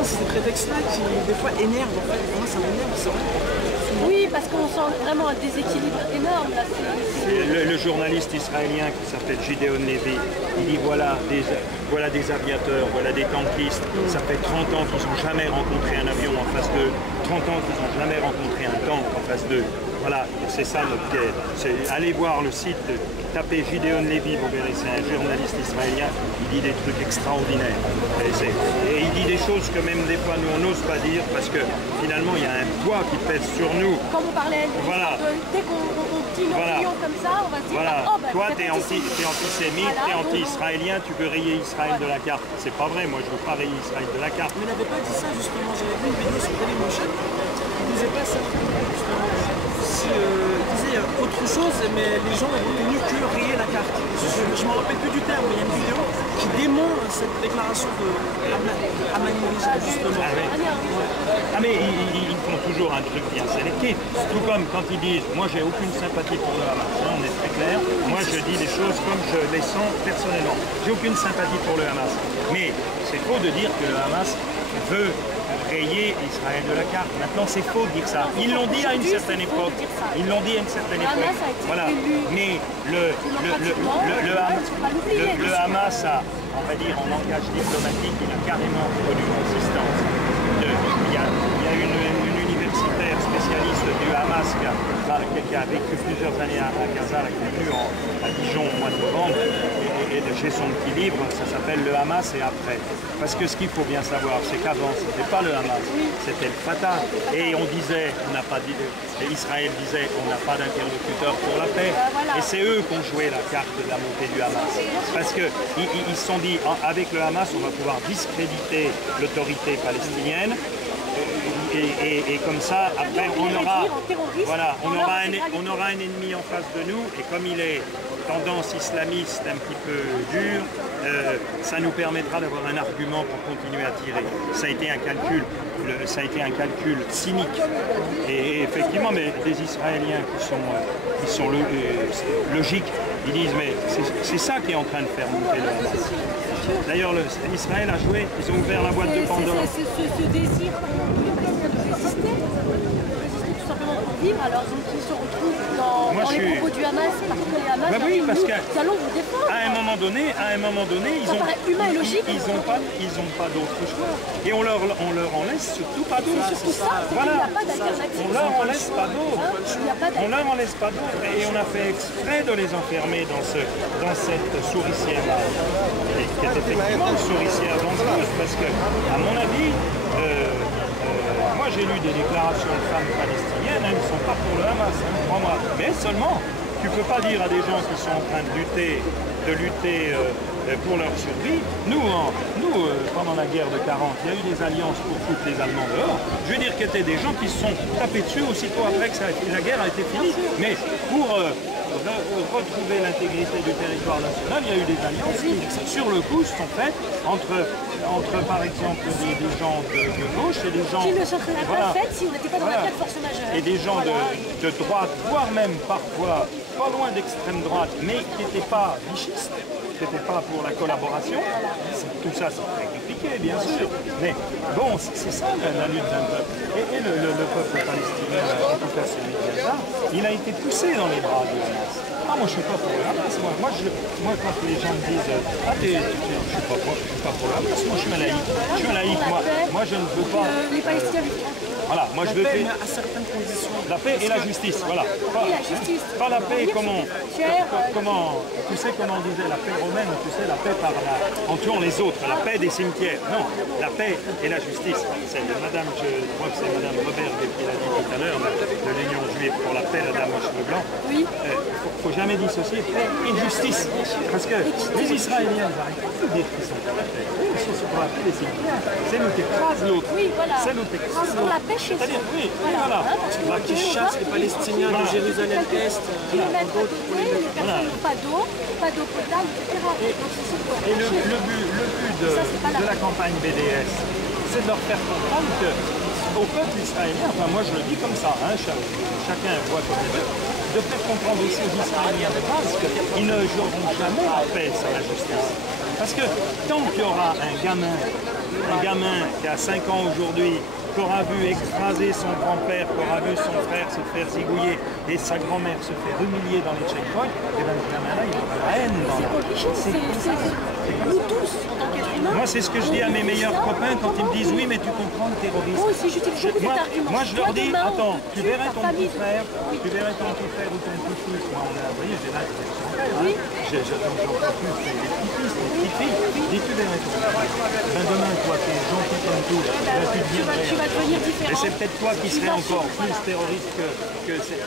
souvent c'est ces prétextes-là qui des fois énervent en fait. Moi ça m'énerve, c'est vrai. Oui, parce qu'on sent vraiment un déséquilibre énorme là. Le journaliste israélien qui s'appelle Gideon Levy, il dit voilà des aviateurs, voilà des tankistes, ça fait 30 ans qu'ils n'ont jamais rencontré un avion en face d'eux, 30 ans qu'ils n'ont jamais rencontré un tank en face d'eux. Voilà, c'est ça notre guerre. Allez voir le site, tapez Gideon Levy, vous verrez, c'est un journaliste israélien, il dit des trucs extraordinaires. Et il dit des choses que même des fois nous on n'ose pas dire parce que finalement il y a un poids qui pèse sur nous. Quand vous parlez voilà. Dès qu'on dit une opinion comme ça, on va se dire voilà. oh, bah, toi t'es antisémite, voilà, t'es anti-israélien, tu veux rayer Israël de la carte. C'est pas vrai, moi je veux pas rayer Israël de la carte. Mais il n'avait pas dit ça justement, j'avais vu une vidéo sur Dailymotion, il disait pas ça justement. Il disait autre chose, mais les gens ont retenu que rayer la carte. Je ne me rappelle plus du terme, mais il y a une vidéo qui démontre cette déclaration de Amani justement. Ah mais ils font toujours un truc bien sélectif. Tout comme quand ils disent, moi j'ai aucune sympathie pour le Hamas, on est très clair. Moi je dis les choses comme je les sens personnellement. J'ai aucune sympathie pour le Hamas. Mais c'est faux de dire que le Hamas veut rayer Israël de la carte. Maintenant, c'est faux de dire ça. Ils l'ont dit à une certaine époque. Ils l'ont dit à une certaine époque. Voilà. Mais le Hamas a, on va dire, en langage diplomatique, il a carrément connu une résistance. Il y a une universitaire spécialiste du Hamas qui a vécu plusieurs années à Gaza, qui est venue à Dijon au mois de novembre, et chez son petit livre, ça s'appelle Le Hamas et après. Parce que ce qu'il faut bien savoir, c'est qu'avant, ce n'était pas le Hamas, c'était le Fatah. Et on disait, Israël disait, on n'a pas d'interlocuteur pour la paix. Et c'est eux qui ont joué la carte de la montée du Hamas. Parce qu'ils se sont dit, avec le Hamas, on va pouvoir discréditer l'autorité palestinienne. Et comme ça, après, on aura un ennemi en face de nous, et comme il est tendance islamiste un petit peu dur, ça nous permettra d'avoir un argument pour continuer à tirer. Ça a été un calcul cynique. Et effectivement, mais des Israéliens qui sont logiques, ils disent mais c'est ça qui est en train de faire monter le Hamas. D'ailleurs, Israël a joué, ils ont ouvert la boîte de Pandore. C'est ce désir de résister, tout simplement pour vivre, alors donc ils se retrouvent dans les propos du Hamas, parce que les Hamas, oui, parce nous allons vous défendre. À un moment donné, ils ont pas d'autre choix. Et on leur en laisse surtout pas d'autre. Voilà. On leur en laisse pas d'autre. On leur en laisse pas d'autre. Et on a fait exprès de les enfermer dans cette souricière-là, qui est effectivement une souricière dangereuse, parce que, à mon avis, moi j'ai lu des déclarations de femmes palestiniennes, elles ne sont pas pour le Hamas, crois-moi. Mais seulement, tu ne peux pas dire à des gens qui sont en train de lutter pour leur survie. Nous, pendant la guerre de 40, il y a eu des alliances pour foutre les Allemands dehors. Je veux dire qu'il y était des gens qui se sont tapés dessus aussitôt après que la guerre a été finie. Mais pour retrouver l'intégrité du territoire national, il y a eu des alliances qui, sur le coup, se sont faites entre par exemple, des gens de gauche et des gens... Qui ne seraient pas faites si on n'était pas dans la cas de force majeure. Et des gens de droite, voire même parfois pas loin d'extrême droite, mais qui n'étaient pas vichistes, qui n'étaient pas pour la collaboration. Tout ça, c'est très compliqué, bien sûr. Mais bon, c'est ça la lutte d'un peuple. Et le peuple palestinien, en tout cas celui de Gaza, il a été poussé dans les bras du Hamas. Ah, moi je ne suis pas pour le Hamas. Moi quand les gens me disent je ne suis pas pour le Hamas, moi je suis un laïc. Je suis un laïc, moi je ne veux pas. Les Palestiniens voilà, moi je veux la paix, mais à certaines conditions. La paix et la justice, voilà. Pas la paix comment tu sais comment on disait la paix romaine, tu sais, la paix en tuant les autres, la paix des cimetières. Non, la paix et la justice. C'est madame, je crois que c'est madame Robert qui l'a dit tout à l'heure, de l'Union juive pour la paix, la dame aux cheveux blancs. Oui. Faut jamais dissocier paix et justice. Parce que les Israéliens, ils n'arrêtent pas de dire qu'ils sont pour la paix. Ils sont pour la paix des cimetières. C'est nous qui écrase l'autre. Oui, voilà. C'est nous qui écrase l'autre. Pour la paix chez eux. Oui, voilà. Qui chassent les Palestiniens de Jérusalem-Est. Qui les mettent à côté, les personnes n'ont pas d'eau potable, etc. Et le but de la campagne BDS, c'est de leur faire comprendre qu'au peuple israélien, enfin moi je le dis comme ça, hein, chacun voit comme il veut, de faire comprendre aussi aux Israéliens de base qu'ils ne joueront jamais la paix sans la justice. Parce que tant qu'il y aura un gamin qui a 5 ans aujourd'hui, qui aura vu écraser son grand-père, qui aura vu son frère se faire zigouiller et sa grand-mère se faire humilier dans les checkpoints, et bien ce gamin-là, il aura la haine dans nous tous, en tant qu'être humain. Moi, c'est ce que je dis à mes meilleurs copains quand ils me disent oui, mais tu comprends le terrorisme. Moi aussi, j'utilise beaucoup cet argument. Moi, je leur dis, attends, tu verrais ton petit frère, ou ton petit-fils. Moi, vous voyez, j'ai l'âge de son père. Oui. J'en peux plus, les petits-fils, les petites-filles. Dis, tu verrais ton petit frère. Ben demain, toi, tu es gentil comme tout. Tu vas devenir différent. Et c'est peut-être toi qui serais encore plus terroriste que cette.